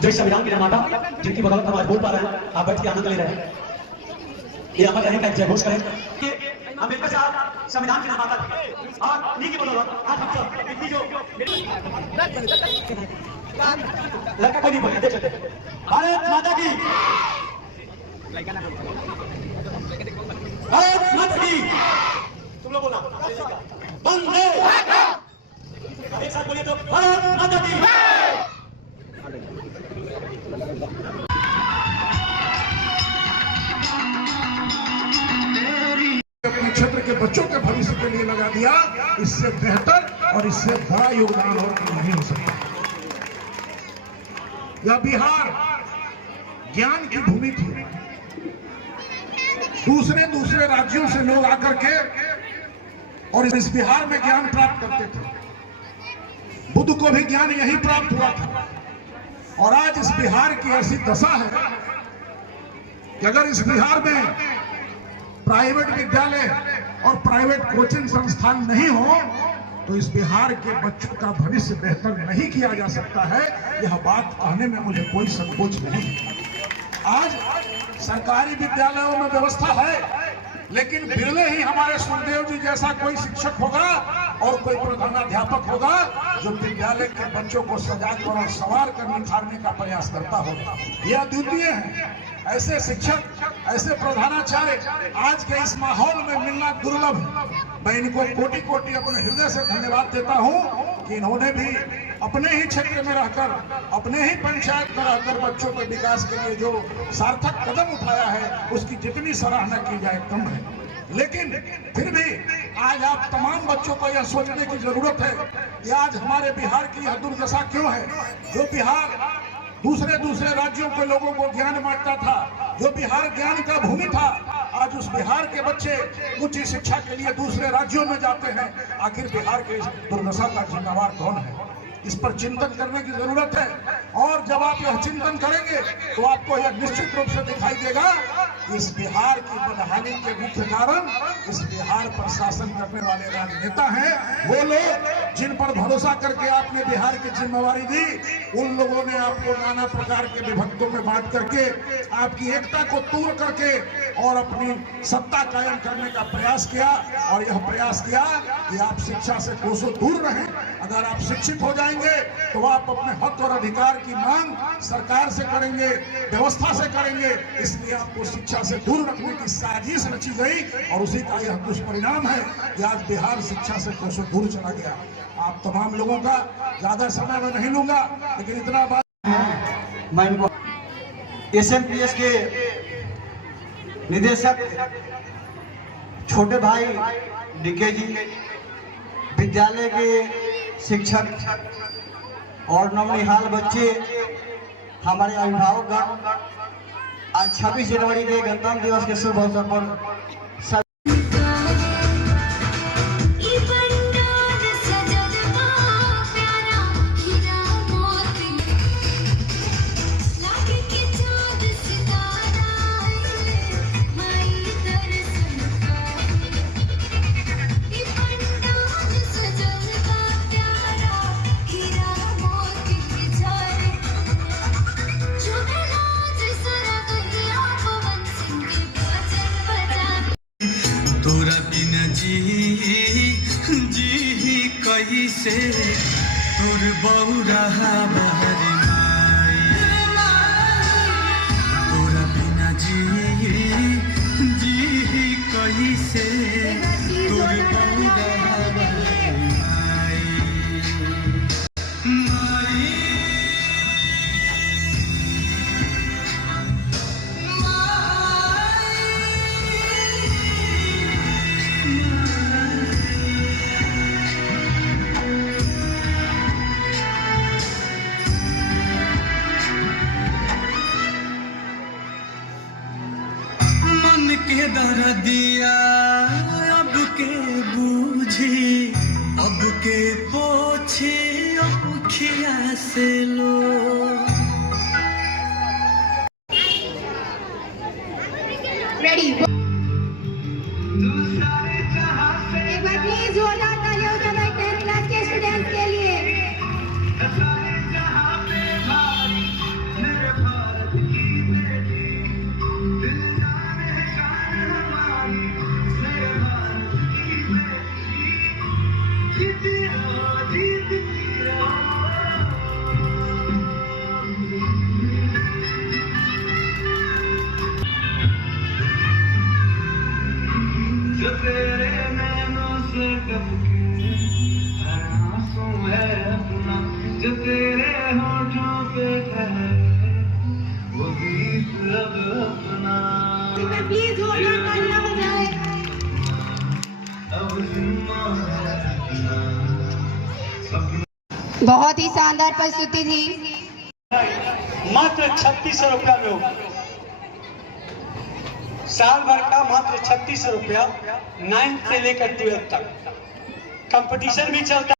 जय संविधान की माता जिनकी बदौलत हम आज बोल पा रहे हैं, आप बैठ के आनंद ले रहे हैं। ये अमर रहने का जय घोष करें कि अम्बेडकर साहब संविधान की माता और इन्हीं की बदौलत आज हम सब इतनी जो लड़का कोई नहीं बोले देख लेते। भारत माता की, भारत माता की, तुम लोग बोला वंदे, एक साथ बोलिए तो भारत माता की। अपने क्षेत्र के बच्चों के भविष्य के लिए लगा दिया, इससे बेहतर और इससे बड़ा योगदान और नहीं हो सकता। यह बिहार ज्ञान की भूमि थी। दूसरे राज्यों से लोग आकर के और इस बिहार में ज्ञान प्राप्त करते थे। बुद्ध को भी ज्ञान यही प्राप्त हुआ था। और आज इस बिहार की ऐसी दशा है कि अगर इस बिहार में प्राइवेट विद्यालय और प्राइवेट कोचिंग संस्थान नहीं हो तो इस बिहार के बच्चों का भविष्य बेहतर नहीं किया जा सकता है। यह बात कहने में मुझे कोई संकोच नहीं। आज सरकारी विद्यालयों में व्यवस्था है, लेकिन बिरले ही हमारे सुखदेव जी जैसा कोई शिक्षक होगा और कोई प्रधानाध्यापक होगा जो विद्यालय के बच्चों को सजाकर और संवार कर निखारने का प्रयास करता होगा। यह अद्वितीय है। ऐसे शिक्षक, ऐसे प्रधानाचार्य आज के इस माहौल में मिलना दुर्लभ है। मैं इनको कोटि कोटि अपने हृदय से धन्यवाद देता हूं कि इन्होंने भी अपने ही क्षेत्र में रहकर, अपने ही पंचायत में रहकर बच्चों के विकास के लिए जो सार्थक कदम उठाया है उसकी जितनी सराहना की जाए कम है। लेकिन फिर भी आज आप तमाम बच्चों को यह सोचने की जरूरत है कि आज हमारे बिहार की यह दुर्दशा क्यों है। जो बिहार दूसरे राज्यों के लोगों को ज्ञान बांटता था, जो बिहार ज्ञान का भूमि था, आज उस बिहार के बच्चे उच्च शिक्षा के लिए दूसरे राज्यों में जाते हैं। आखिर बिहार के इस दुर्दशा का जिम्मेवार कौन है? इस पर चिंतन करने की जरूरत है। और जब आप यह चिंतन करेंगे तो आपको यह निश्चित रूप से दिखाई देगा कि इस बिहार की बदहाली के मुख्य कारण इस बिहार पर शासन करने वाले राजनेता हैं। वो लोग जिन पर भरोसा करके आपने बिहार की जिम्मेवारी दी, उन लोगों ने आपको नाना प्रकार के विभक्तों में बांट करके आपकी एकता को तोड़ करके और अपनी सत्ता कायम करने का प्रयास किया। और यह प्रयास किया कि आप शिक्षा से कोसों दूर रहें। अगर आप शिक्षित हो जाएंगे तो आप अपने हक और अधिकार की मांग सरकार से करेंगे, व्यवस्था से करेंगे। इसलिए आपको शिक्षा से दूर रखने की साजिश रची गई और उसी का यह दुष्परिणाम है कि आज बिहार शिक्षा से कोसों दूर चला गया। आप तमाम लोगों का ज्यादा समय में नहीं लूंगा, लेकिन इतना बात मैं SMPS के निदेशक छोटे भाई DK जी, विद्यालय के शिक्षक और नवनिहाल बच्चे, हमारे अभिभावकगण, आज 26 जनवरी के गणतंत्र दिवस के शुभ अवसर पर तोरा बिना जी कैसे तोर बौरा बहर माई, तोरा बिना जी कैसे तोर बौरा बहर माई। के दर्दिया अब के बूझी, अब के पोछे औखिया से लो। रेडी, एक बार प्लीज जोरदार तालियों से 10th क्लास के स्टूडेंट्स के लिए। कब के हर आंसू है अपना जो तेरे होठों पे ठहरे वो गीत लब अपना प्लीज जोरदार तालियां बजाएं। अब जिम्मा है अपना सपना बहुत ही शानदार प्रस्तुति थी। मात्र 3600 रुपया में होगा, साल भर का मात्र 3600 रुपया 9 से लेकर 12 तक कंपटीशन भी चलता है।